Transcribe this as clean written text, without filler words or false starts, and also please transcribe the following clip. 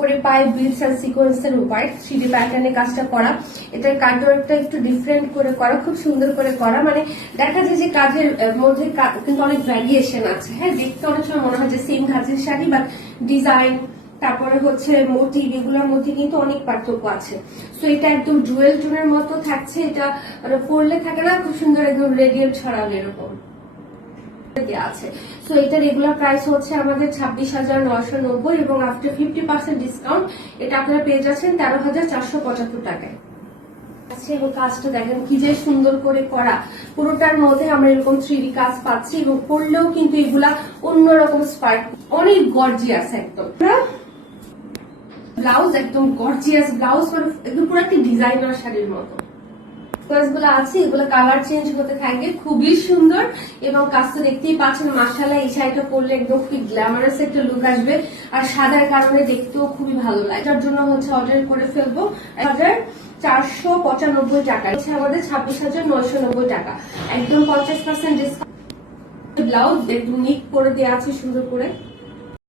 করে পায় bits and সিকোয়েন্সের উপর 3D প্যাটার্নে কাজটা করা। এটার কাটওয়ার্কটা একটু ডিফারেন্ট করে করা, খুব সুন্দর করে করা। মানে দেখা যায় যে কাজের মধ্যে কিন্তু অনেক ভ্যারিয়েশন আছে। হ্যাঁ, দেখতে অনেক সময় মনে হয় যে সেম কাজের শাড়ি, বাট ডিজাইন তারপরে হচ্ছে মোটিভ এগুলোর মধ্যে কিন্তু অনেক পার্থক্য আছে। সো এটা একদম জুয়েল টোনের মতো থাকছে। এটা মানে পরলে থাকে না খুব সুন্দর একদম রেডিয়েন্ট ছড়াবে এরকম আছে। সো এটা রেগুলার প্রাইস হচ্ছে আমাদের 26,990 এবং আফটার 50% ডিসকাউন্ট এটা আপনারা পেয়ে যাচ্ছেন 13,475 টাকায়। এবং কাজটা দেখেন কি যে সুন্দর করে করা, পুরোটার মধ্যে আমরা এরকম 3D কাজ পাচ্ছি এবং পরলেও কিন্তু এগুলা অন্যরকম স্পার্ক, অনেক গর্জিয়াস একদম। ব্লাউজ একদম গর্জিয়াস ব্লাউজ, মানে একদম পুরো একটা ডিজাইনার শাড়ির মতো। গুলো আছে এগুলো কালার চেঞ্জ হতে থাকবে, খুবই সুন্দর এবং কাজটা দেখতেই পাচ্ছেন। মাশাআল্লাহ, এই শাড়িটা পরলে একদম খুবই গ্ল্যামারাস একটা লুক আসবে আর সাদার কারণে দেখতেও খুবই ভালো লাগে। তার জন্য হচ্ছে অর্ডার করে ফেলবো 1,495 টাকা। হচ্ছে আমাদের 26,990 টাকা, একদম 50% ডিসকাউন্ট। ব্লাউজ একদম নিট করে দেওয়া আছে সুন্দর করে।